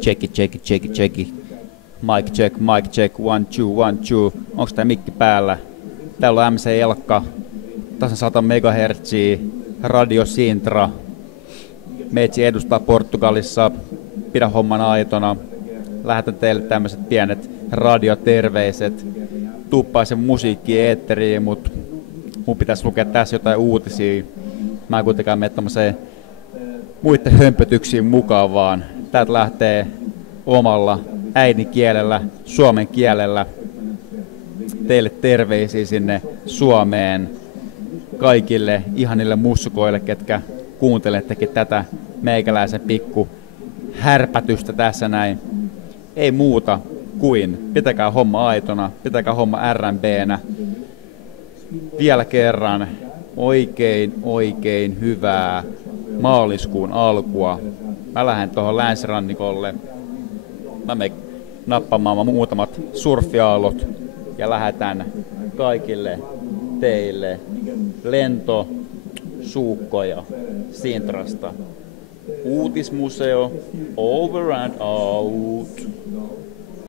Checki, checki, checki, checki. Mic check, 1, 2, 1, 2. Onks tää mikki päällä? Täällä on MC Elkka, tasan 100 MHz, Radio Sintra. Meitsi edustaa Portugalissa, pidä homman aitona. Lähetän teille tämmöiset pienet radioterveiset. Tuppaisen musiikki eetteriin, mut mun pitäisi lukea tässä jotain uutisia. Mä en kuitenkaan mene tommoseen muiden hömpötyksiin mukaan, vaan täältä lähtee omalla äidinkielellä, suomen kielellä teille terveisiä sinne Suomeen. Kaikille ihanille mussukoille, ketkä kuuntelettekin tätä meikäläisen pikku härpätystä tässä näin. Ei muuta kuin pitäkää homma aitona, pitäkää homma R&B:nä. Vielä kerran oikein hyvää maaliskuun alkua. Mä lähden tuohon länsirannikolle. Mä menen nappamaan muutamat surfiaallot ja lähetän kaikille teille lentosuukkoja Sintrasta. Uutismuseo, over and out.